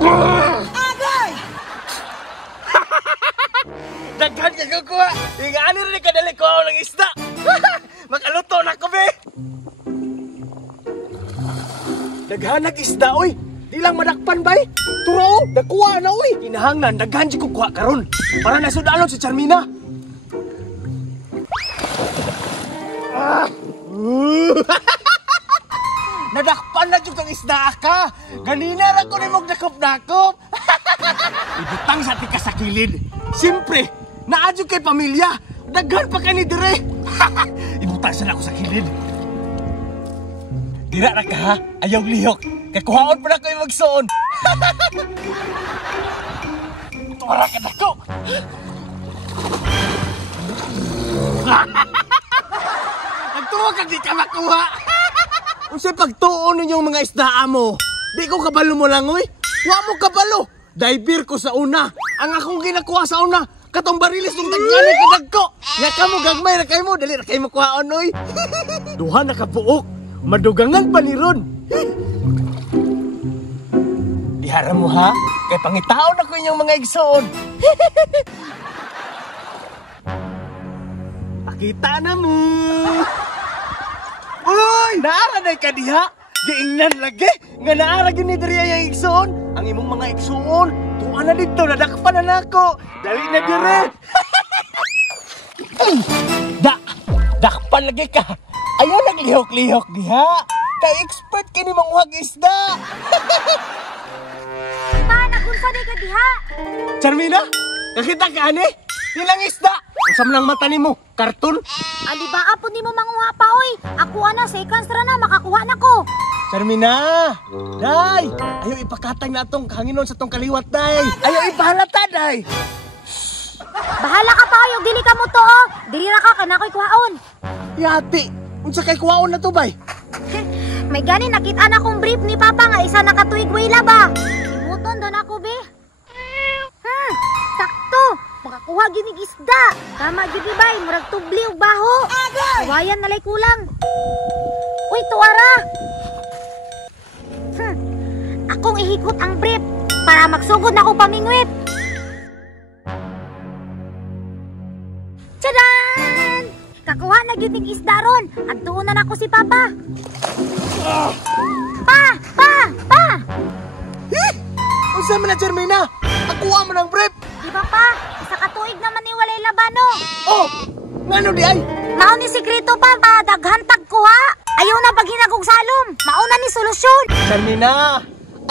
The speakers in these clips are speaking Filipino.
Agay! Daghan ka kukuha. Ingani rin kadali ko ako ng isda. Makaluto na ko, be. Daghan nag-isda, oy. Di lang madakpan, bay. Turo, nakuha na, oy. Kinahanglan, daghan di kukuha karon para nasudalon si Charmina. Nadakpan na dyan ang isda ka. Ganina na ko ni mong dakop-dakop. Ibutang sa tika sa kilid. Siyempre, naadyo kay pamilya. Daghan pa ka ni dire. Ibutang sa ako sa kilid. Dira na ka ha, ayaw lihok. Kay kuhaon pa na ko yung magsuon. Tuwara ka na ko. Nagtuwa ka di ka makuha. Unsay pagtuon ninyong mga isdaan mo? Di ko kabalo mo lang, oy. Wa mo kabalo. Diver ko sa una. Ang akong ginakuha sa una, katong barilis ng tagani kadag ko. Nga ka mo gagmay na kayo mo, dali na kayo makuhaon, oy. Duha na kapuok. Madugangan pa ni Ron. Dihara mo ha, kay pangitaon ako inyong mga igsoon. Pakita na mo. Uy! Naara na ka diha! Giingnan lagi! Nga naara gini diriya yung igsoon! Ang imong mga igsoon! Tuwa na dito! Nadakpan na nako! Dali na dire! Dakpan lagi ka! Ayaw naglihok-lihok diha! Kay expert kini manguhag isda! Pa, nagunsa na ka diha! Charmina! Nakita ka ani? Ilang isda! Usam lang mata nimo, karton. Ali ba apo nimo manguha pa oy? Ako ana seconds ra na makakuha na ko. Charmina! Day! Ayaw ipakatay na itong hanginon sa itong kaliwat, day! Ayaw ipahalata, day! Bahala ka pa oy, ug dili ka mo to oh. Dili ra ka kana koy kuhaon. Yati! Unsa kay kuwaon na to, bay? May gani nakita na kong brief ni Papa nga isa nakatuig wala ba? Imuton doon ako be. Sakto! Makakuha ginig isda. Tama gid bay, murag tubli ug baho. Kawayan nalay kulang. Uy, tuwara. Akong ihikot ang brief para magsugod na ko pamingwit. Tadaan! Kakuha na ginig isda ron. Adtuon na nako si Papa. Pa! Unsa man na, Charmina? Akuha mo ng brief! Di ba pa? Isa katuig naman ni walay labano. Oh! Ngano di ay? Mao ni sikreto pa, daghan tag kuha. Ayaw na paghinagog salom. Mauna ni solusyon. Charmina!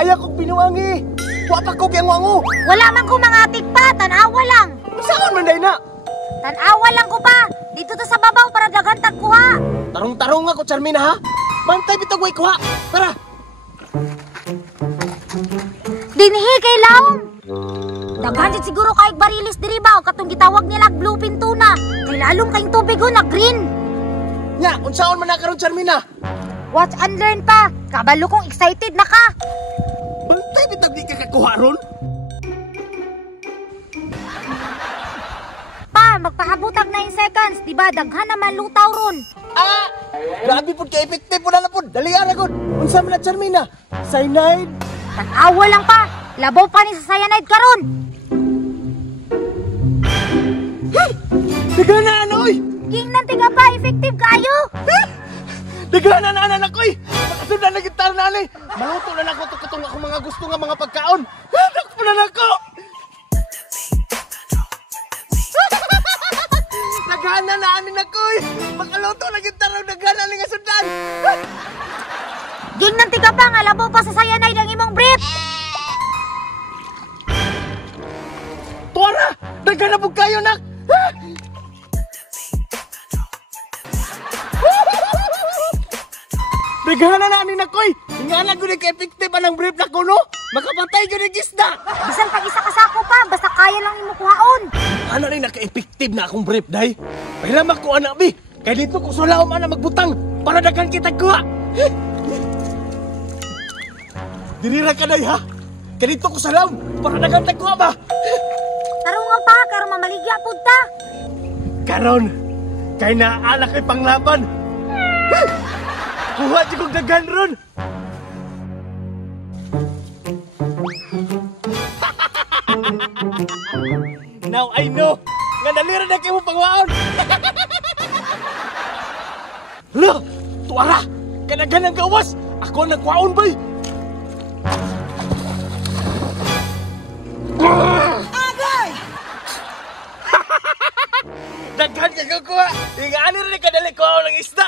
Ayaw kong pinuwangi! Wa pa ko kiyang wango! Wala man ko mga atik pa, tanawa lang. Saan man, day na? Tanawa lang ko pa. Dito to sa babaw para daghan tag kuha. Tarong-tarong ako, Charmina, ha? Bantay bitag way kuha! Tara! Dinhi kay Laom. Daghan jud siguro kay barilis diri ba o katong gitawag nila blue pintuna. Kay lalong kayong tubig na green. Nya, unsaon man na karon, Charmina? Watch and learn pa. Kabalo kong excited na ka. Bantay bitag di ka kakuha ron? Pa, magpahabutag 9 seconds. Diba daghan naman lutaw ron. Ah! Grabe po ka effective po na po. Dali ara gud. Unsa man na, Charmina? Cyanide? Tanawa lang pa. Labaw pa ni sa cyanide karon. Dagana na, oy! Gingnan tiga pa, effective kayo. Dagana na anak oy! Makasundan na gitar na ani. Maluto na nako katong ako mga gusto nga mga pagkaon. Dakpo na nako. Dagana na ani nako oy. Makaluto na gitar og dagana ni nga sundan. Gingnan tiga pa nga labaw pa sa cyanide ang imong brief. Tora! Dagana pug kayo nak. Dagana na ani nakoy. Ingana gud kay effective anang brief na kuno. Makapatay gud ang isda. Bisan pag isa ka sako pa, basta kaya lang imo kuhaon. Ano rin naka-effective na akong brief, day? Pahilamak ko, anak, bi. Kaya dito ko sulaom, anak, magbutang para dagan kita kuha. Dinira ka, day, ha? Kaya dito ko sulaom para dagan kita kuha ba? Tarungan pa, karon mamaligya pud ta. Karon, kay naanak kay panglaban. Kuha di kong dagan ron. Dali rin na kayo mo pangwaon. Hala, tuwara. Kanaganang gawas. Ako ang nagwaon bay. Agay! Daghan ka kukuha. Ingani rin kadali ko ng isda.